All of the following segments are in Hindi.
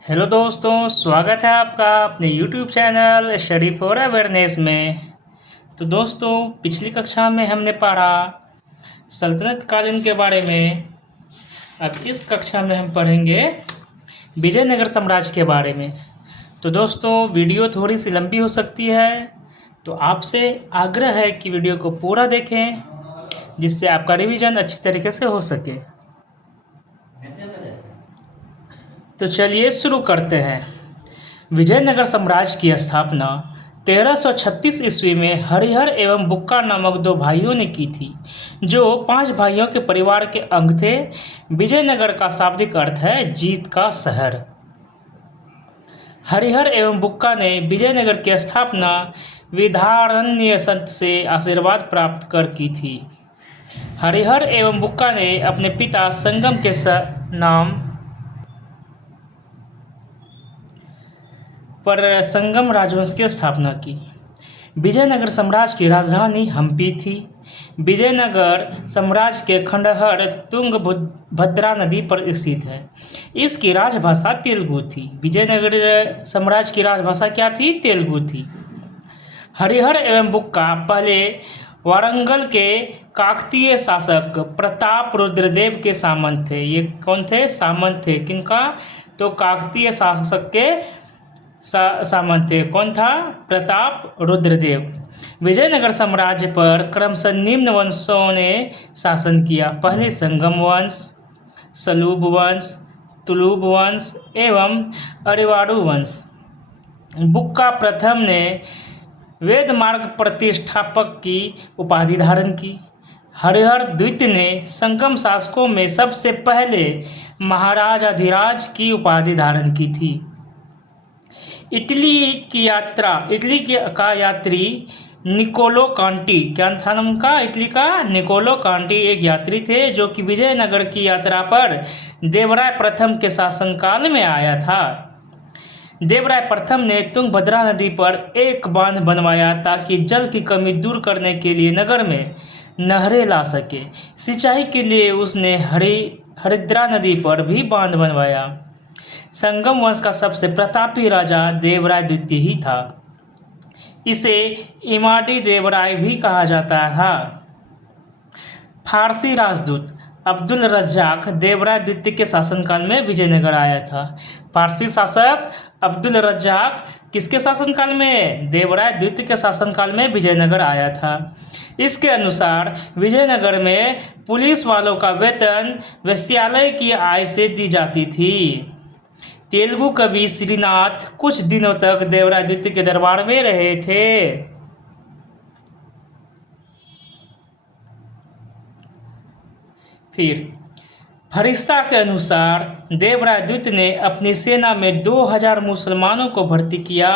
हेलो दोस्तों, स्वागत है आपका अपने YouTube channel study for awareness में। तो दोस्तों, पिछली कक्षा में हमने पढ़ा सल्तनत कालीन के बारे में। अब इस कक्षा में हम पढ़ेंगे विजयनगर साम्राज्य के बारे में। तो दोस्तों, वीडियो थोड़ी सी लंबी हो सकती है, तो आपसे आग्रह है कि वीडियो को पूरा देखें, जिससे आपका रिवीजन अच्छी तरीके से हो सके। तो चलिए शुरू करते हैं। विजयनगर साम्राज्य की स्थापना 1336 ईस्वी में हरिहर एवं बुक्का नामक दो भाइयों ने की थी, जो 5 भाइयों के परिवार के अंग थे। विजयनगर का शाब्दिक अर्थ है जीत का शहर। हरिहर एवं बुक्का ने विजयनगर की स्थापना विद्यारण्य संत से आशीर्वाद प्राप्त कर की थी। हरिहर एवं बुक्का ने अपने पिता संगम के नाम पर संगम राजवंश की स्थापना की। विजयनगर साम्राज्य की राजधानी हम्पी थी। विजयनगर साम्राज्य के खंडहर तुंगभद्रा नदी पर स्थित है। इसकी राजभाषा तेलुगु थी। विजयनगर साम्राज्य की राजभाषा क्या थी? तेलुगु थी। हरिहर एवं बुक्का पहले वारंगल के काकतीय शासक प्रताप रुद्रदेव के सामंत थे। ये कौन थे? सामंत थे। किनका? तो काकतीय शासक के सामंत थे। कौन था? प्रताप रुद्रदेव। विजयनगर साम्राज्य पर क्रमशः निम्न वंशों ने शासन किया। पहले संगम वंश, सलूब वंश, तुलुब वंश एवं अरिवाड़ू वंश। बुक्का प्रथम ने वेद मार्ग प्रतिष्ठापक की उपाधि धारण की। हरिहर द्वितीय ने संगम शासकों में सबसे पहले महाराजाधिराज की उपाधि धारण की थी। इटली का यात्री निकोलो कांटी, क्या था नाम का? इटली का निकोलो कांटी एक यात्री थे, जो कि विजयनगर की यात्रा पर देवराय प्रथम के शासनकाल में आया था। देवराय प्रथम ने तुंगभद्रा नदी पर एक बांध बनवाया, ताकि जल की कमी दूर करने के लिए नगर में नहरें ला सके। सिंचाई के लिए उसने हरिद्रा नदी पर भी बांध बनवाया। संगम वंश का सबसे प्रतापी राजा देवराय द्वितीय ही था। इसे इमाडी देवराय भी कहा जाता था। फारसी राजदूत अब्दुल रज्जाक देवराय द्वितीय के शासनकाल में विजयनगर आया था। फारसी शासक अब्दुल रज्जाक किसके शासनकाल में? देवराय द्वितीय के शासनकाल में विजयनगर आया था। इसके अनुसार विजयनगर में पुलिस वालों का वेतन वेश्यालय की आय से दी जाती थी। तेलुगु कवि श्रीनाथ कुछ दिनों तक देवराय द्वितीय के दरबार में रहे थे। फिर फरिश्ता के अनुसार देवराय द्वितीय ने अपनी सेना में 2000 मुसलमानों को भर्ती किया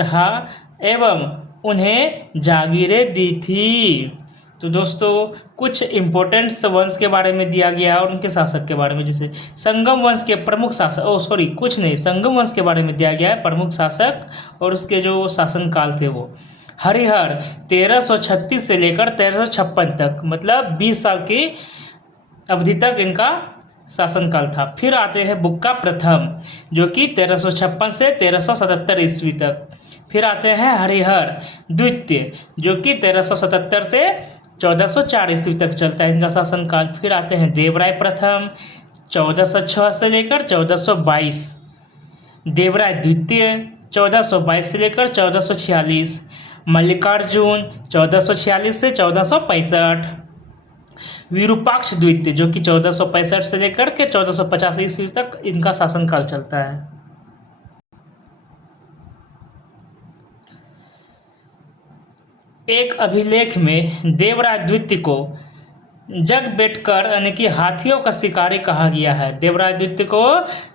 था एवं उन्हें जागीरें दी थी। तो दोस्तों, कुछ इम्पोर्टेंट वंश के बारे में दिया गया और उनके शासक के बारे में, जैसे संगम वंश के प्रमुख शासक, संगम वंश के बारे में दिया गया है, प्रमुख शासक और उसके जो शासनकाल थे वो। हरिहर 1336 से लेकर 1356 तक, मतलब 20 साल की अवधि तक इनका शासनकाल था। फिर आते हैं बुक्का प्रथम, जो कि 1356 से 1377 ईस्वी तक। फिर आते हैं हरिहर द्वितीय, जो कि 1377 से 1404 ईस्वी तक चलता है इनका शासनकाल। फिर आते हैं देवराय प्रथम 1406 से लेकर 1422। देवराय द्वितीय 1422 से लेकर 1446। मल्लिकार्जुन 1446 से 1465। विरूपाक्ष द्वितीय, जो कि 1465 से लेकर के 1450 ईस्वी तक इनका शासनकाल चलता है। एक अभिलेख में देवराय द्वितीय को जगबेटकर यानी कि हाथियों का शिकारी कहा गया है। देवराय द्वितीय को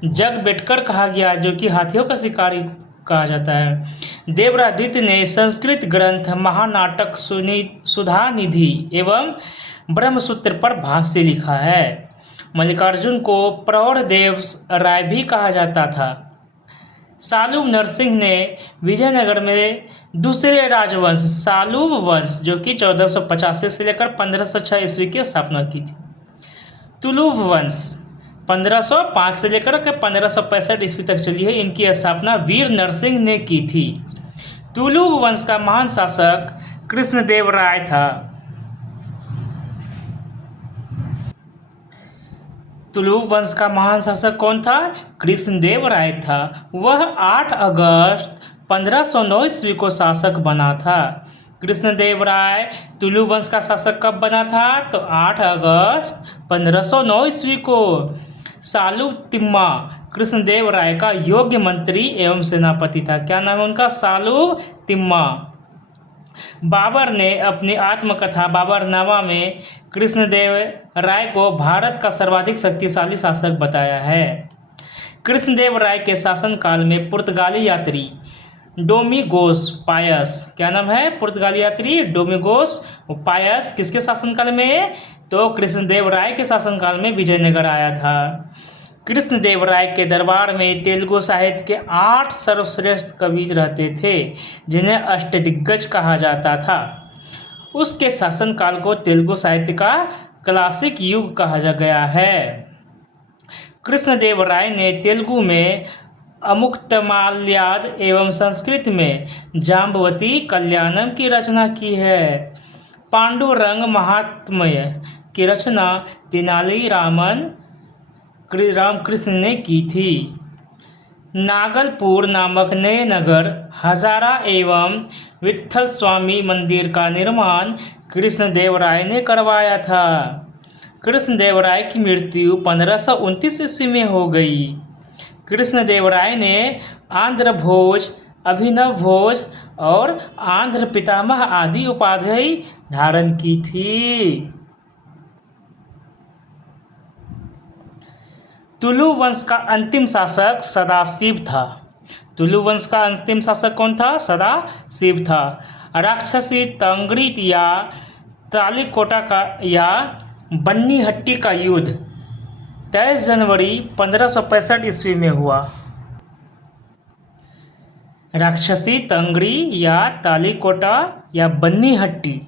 जगबेटकर कहा गया है, जो कि हाथियों का शिकारी कहा जाता है। देवराय द्वितीय ने संस्कृत ग्रंथ महानाटक सुधानिधि एवं ब्रह्मसूत्र पर भाष्य लिखा है। मल्लिकार्जुन को प्रौढ़देव राय भी कहा जाता था। सालुब नरसिंह ने विजयनगर में दूसरे राजवंश सालुब वंश, जो कि 1485 से लेकर 1506 ईस्वी की स्थापना की थी। तुलुब वंश 1505 से लेकर के 1565 ईस्वी तक चली है। इनकी स्थापना वीर नरसिंह ने की थी। तुलुव वंश का महान शासक कृष्णदेवराय था। तुलुव वंश का महान शासक कौन था? कृष्णदेवराय था। वह 8 अगस्त 1509 ईस्वी को शासक बना था। कृष्णदेवराय तुलुव वंश का शासक कब बना था? तो 8 अगस्त 1509 ईस्वी को। सालुव तिम्मा कृष्णदेवराय का योग्य मंत्री एवं सेनापति था। क्या नाम है उनका? सालुव तिम्मा। बाबर ने अपनी आत्मकथा बाबरनामा में कृष्णदेवराय को भारत का सर्वाधिक शक्तिशाली शासक बताया है। कृष्णदेवराय के शासनकाल में पुर्तगाली यात्री डोमिगोस पायस, क्या नाम है? पुर्तगाली यात्री डोमिगोस पायस किसके शासनकाल में? तो कृष्णदेवराय के शासनकाल में विजयनगर आया था। कृष्णदेवराय के दरबार में तेलुगु साहित्य के 8 सर्वश्रेष्ठ कवि रहते थे, जिन्हें अष्टदिग्गज कहा जाता था। उसके शासनकाल को तेलुगु साहित्य का क्लासिक युग कहा गया है। कृष्णदेवराय ने तेलुगु में अमुक्तमाल्याद एवं संस्कृत में जाम्बवती कल्याणम की रचना की है। पांडुरंग महात्म्य की रचना तेनाली रामकृष्ण ने की थी। नागलपुर नामक नए नगर हजारा एवं विट्ठल स्वामी मंदिर का निर्माण कृष्णदेवराय ने करवाया था। कृष्णदेवराय की मृत्यु 1529 ईस्वी में हो गई। कृष्णदेवराय ने आंध्र भोज, अभिनव भोज और आंध्र पितामह आदि उपाधि धारण की थी। तुलु वंश का अंतिम शासक सदाशिव था। तुलु वंश का अंतिम शासक कौन था? सदाशिव था। राक्षसी तंगड़ी या तालिकोटा का या बन्नीहट्टी का युद्ध 23 जनवरी 1565 ईस्वी में हुआ। राक्षसी तंगड़ी या तालिकोटा या बन्नीहट्टी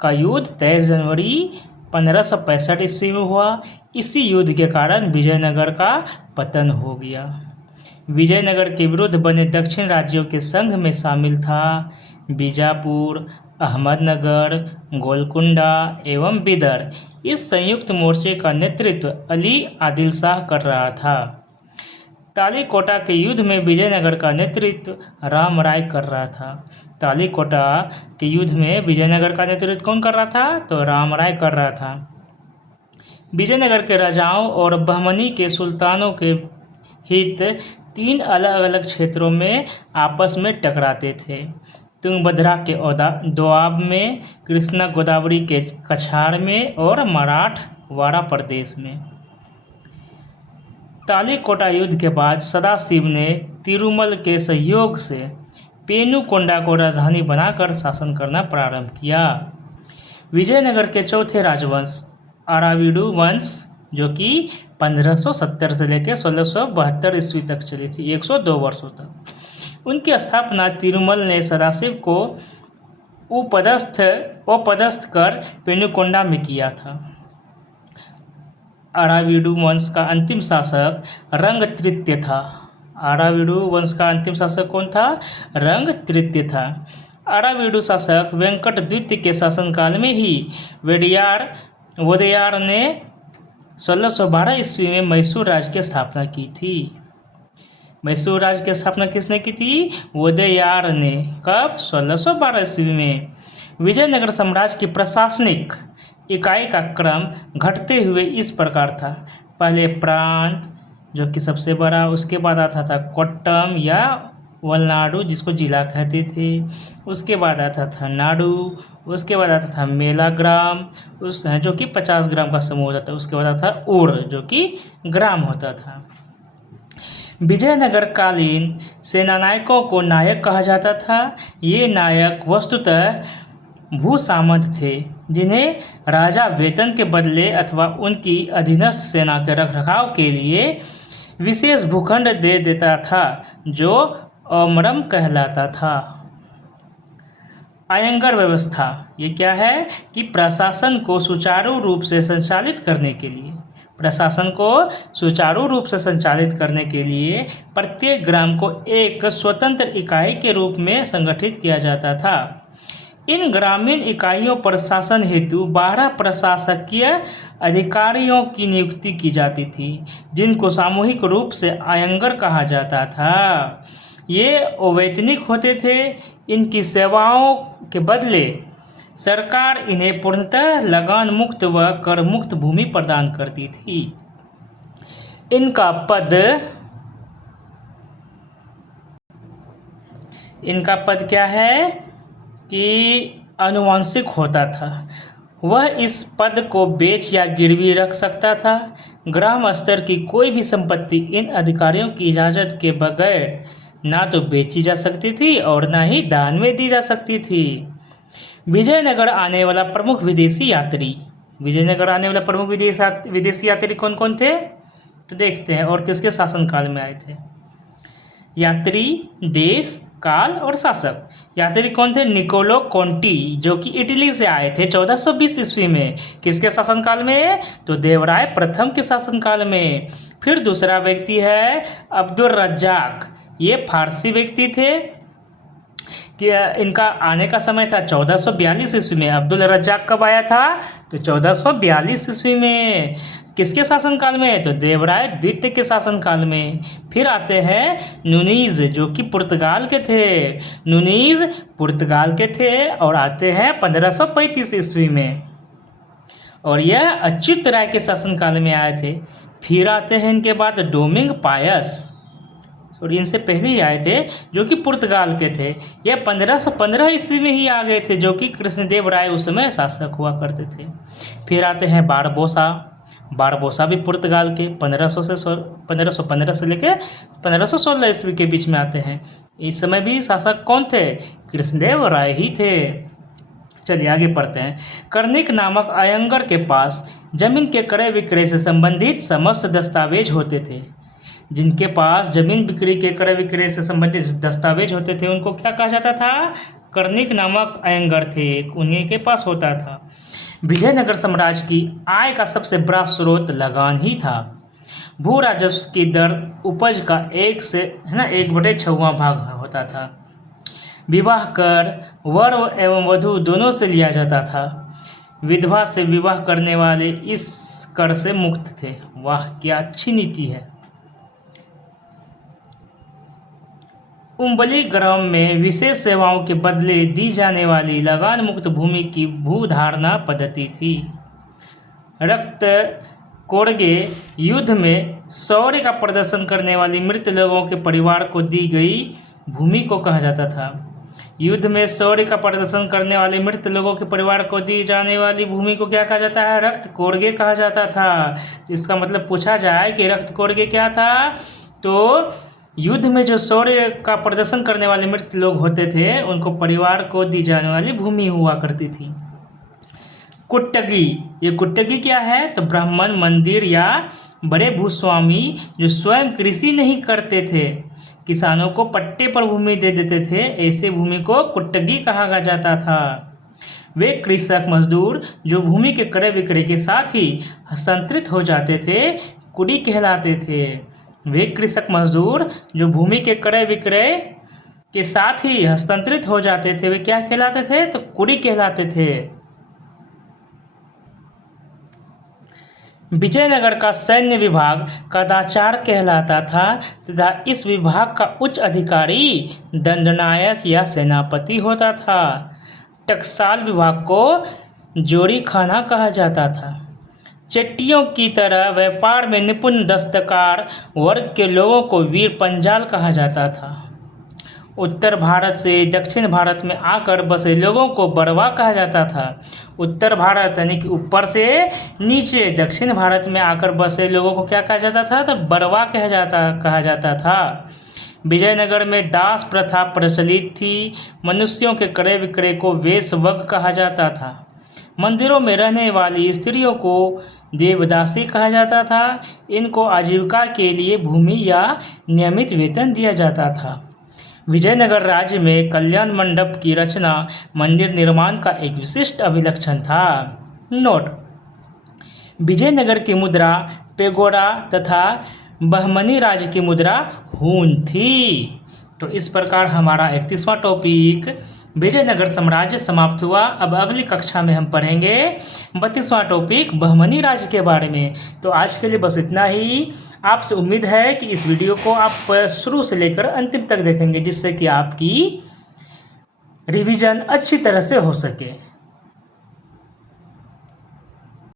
का युद्ध 23 जनवरी 1565 ईस्वी में हुआ। इसी युद्ध के कारण विजयनगर का पतन हो गया। विजयनगर के विरुद्ध बने दक्षिण राज्यों के संघ में शामिल था बीजापुर, अहमदनगर, गोलकुंडा एवं बिदर। इस संयुक्त मोर्चे का नेतृत्व अली आदिल शाह कर रहा था। तालिकोटा के युद्ध में विजयनगर का नेतृत्व राम राय कर रहा था। तालिकोटा के युद्ध में विजयनगर का नेतृत्व कौन कर रहा था? तो राम राय कर रहा था। विजयनगर के राजाओं और बहमनी के सुल्तानों के हित 3 अलग अलग क्षेत्रों में आपस में टकराते थे। तुंगभद्रा के दोआब में, कृष्णा गोदावरी के कछाड़ में और मराठवाड़ा प्रदेश में। तालिकोटा युद्ध के बाद सदाशिव ने तिरुमल के सहयोग से पेनुकोंडा को राजधानी बनाकर शासन करना प्रारंभ किया। विजयनगर के चौथे राजवंश अराविडु वंश, जो कि 1570 से लेकर 1672 ईस्वी तक चली थी, 102 वर्षों तक। उनकी स्थापना तिरुमल ने सदाशिव को उपदस्थ कर पेनुकोंडा में किया था। अराविडु वंश का अंतिम शासक रंगतृतीय था। अराविडु वंश का अंतिम शासक कौन था? रंगतृतीय था। अराविडु शासक वेंकट द्वितीय के शासनकाल में ही वोदेयार ने 1612 ईस्वी में मैसूर राज्य की स्थापना की थी। मैसूर राज्य की स्थापना किसने की थी? वोदेयार ने। कब? 1612 ईस्वी में। विजयनगर साम्राज्य की प्रशासनिक इकाई का क्रम घटते हुए इस प्रकार था। पहले प्रांत, जो कि सबसे बड़ा, उसके बाद आता था कोट्टम या वलनाडु, जिसको जिला कहते थे। उसके बाद आता था नाडु, उसके बाद आता था मेलाग्राम, जो कि 50 ग्राम का समूह होता था। उसके बाद आता था उर, जो कि ग्राम होता था। विजयनगर कालीन सेनानायकों को नायक कहा जाता था। ये नायक वस्तुतः भूसामंत थे, जिन्हें राजा वेतन के बदले अथवा उनकी अधीनस्थ सेना के रखरखाव के लिए विशेष भूखंड दे देता था, जो अमरम कहलाता था। अयंगर व्यवस्था, ये क्या है कि प्रशासन को सुचारू रूप से संचालित करने के लिए प्रशासन को सुचारू रूप से संचालित करने के लिए प्रत्येक ग्राम को एक स्वतंत्र इकाई के रूप में संगठित किया जाता था। इन ग्रामीण इकाइयों पर शासन हेतु 12 प्रशासकीय अधिकारियों की नियुक्ति की जाती थी, जिनको सामूहिक रूप से आयंगर कहा जाता था। ये अवैतनिक होते थे। इनकी सेवाओं के बदले सरकार इन्हें पूर्णतः लगान मुक्त व कर मुक्त भूमि प्रदान करती थी। इनका पद क्या है कि आनुवंशिक होता था। वह इस पद को बेच या गिरवी रख सकता था। ग्राम स्तर की कोई भी संपत्ति इन अधिकारियों की इजाज़त के बगैर ना तो बेची जा सकती थी और ना ही दान में दी जा सकती थी। विजयनगर आने वाला प्रमुख विदेशी यात्री कौन कौन थे तो देखते हैं, और किसके शासनकाल में आए थे। यात्री, देश, काल और शासक। यात्री कौन थे? निकोलो कोंटी, जो कि इटली से आए थे 1420 ईस्वी में। किसके शासनकाल में? तो देवराय प्रथम के शासनकाल में। फिर दूसरा व्यक्ति है अब्दुल रज्जाक। ये फारसी व्यक्ति थे कि इनका आने का समय था 1442 ईस्वी में। अब्दुल रज्जाक कब आया था? तो 1442 ईस्वी में। किसके शासनकाल में? तो देवराय द्वितीय के शासनकाल में। फिर आते हैं नुनीज, जो कि पुर्तगाल के थे और आते हैं 1535 ईस्वी में, और यह अच्युत राय के शासनकाल में आए थे। फिर आते हैं इनके बाद डोमिंग पायस, और इनसे पहले ही आए थे, जो कि पुर्तगाल के थे। यह 1515 ईस्वी में ही आ गए थे, जो कि कृष्णदेव राय उस समय शासक हुआ करते थे। फिर आते हैं बारबोसा भी पुर्तगाल के 1515 से लेकर 1516 ईस्वी के बीच में आते हैं। इस समय भी शासक कौन थे? कृष्णदेव राय ही थे। चलिए आगे पढ़ते हैं। कर्णिक नामक आयंगर के पास जमीन के क्रय विक्रय से संबंधित समस्त दस्तावेज होते थे। जिनके पास जमीन बिक्री के क्रय विक्रय से संबंधित दस्तावेज होते थे उनको क्या कहा जाता था? कर्णिक नामक आयंगर थे, उन्हीं के पास होता था। विजयनगर साम्राज्य की आय का सबसे बड़ा स्रोत लगान ही था। भू राजस्व की दर उपज का 1/6 भाग होता था। विवाह कर वर एवं वधू दोनों से लिया जाता था। विधवा से विवाह करने वाले इस कर से मुक्त थे। वाह, क्या अच्छी नीति है। उम्बली ग्राम में विशेष सेवाओं के बदले दी जाने वाली लगान मुक्त भूमि की भूधारणा पद्धति थी। रक्त कोड़गे युद्ध में शौर्य का प्रदर्शन करने वाली मृत लोगों के परिवार को दी गई भूमि को कहा जाता था। युद्ध में शौर्य का प्रदर्शन करने वाले मृत लोगों के परिवार को दी जाने वाली भूमि को क्या कहा जाता है? रक्त कोड़गे कहा जाता था। इसका मतलब पूछा जाए कि रक्त कोड़गे क्या था, तो युद्ध में जो शौर्य का प्रदर्शन करने वाले मृत लोग होते थे उनको परिवार को दी जाने वाली भूमि हुआ करती थी। कुट्टगी, ये कुट्टगी क्या है? तो ब्राह्मण, मंदिर या बड़े भूस्वामी जो स्वयं कृषि नहीं करते थे, किसानों को पट्टे पर भूमि दे देते थे, ऐसे भूमि को कुट्टगी कहा जाता था। वे कृषक मजदूर जो भूमि के क्रय विक्रय के साथ ही हस्तांतरित हो जाते थे, कुड़ी कहलाते थे। वे कृषक मजदूर जो भूमि के क्रय विक्रय के साथ ही हस्तांतरित हो जाते थे, वे क्या कहलाते थे? तो कुड़ी कहलाते थे। विजयनगर का सैन्य विभाग कदाचार कहलाता था तथा इस विभाग का उच्च अधिकारी दंडनायक या सेनापति होता था। टकसाल विभाग को जोड़ी खाना कहा जाता था। चट्टियों की तरह व्यापार में निपुण दस्तकार वर्ग के लोगों को वीर पंजाल कहा जाता था। उत्तर भारत से दक्षिण भारत में आकर बसे लोगों को बरवा कहा जाता था। उत्तर भारत यानी कि ऊपर से नीचे, दक्षिण भारत में आकर बसे लोगों को क्या कहा जाता था? तो बरवा कहा जाता था। विजयनगर में दास प्रथा प्रचलित थी। मनुष्यों के क्रय विक्रय को वेश्यवग कहा जाता था। मंदिरों में रहने वाली स्त्रियों को देवदासी कहा जाता था। इनको आजीविका के लिए भूमि या नियमित वेतन दिया जाता था। विजयनगर राज्य में कल्याण मंडप की रचना मंदिर निर्माण का एक विशिष्ट अभिलक्षण था। नोट: विजयनगर की मुद्रा पेगोडा तथा बहमनी राज्य की मुद्रा हून थी। तो इस प्रकार हमारा 31वां टॉपिक विजयनगर साम्राज्य समाप्त हुआ। अब अगली कक्षा में हम पढ़ेंगे 32वां टॉपिक बहमनी राज्य के बारे में। तो आज के लिए बस इतना ही। आपसे उम्मीद है कि इस वीडियो को आप शुरू से लेकर अंतिम तक देखेंगे, जिससे कि आपकी रिवीजन अच्छी तरह से हो सके।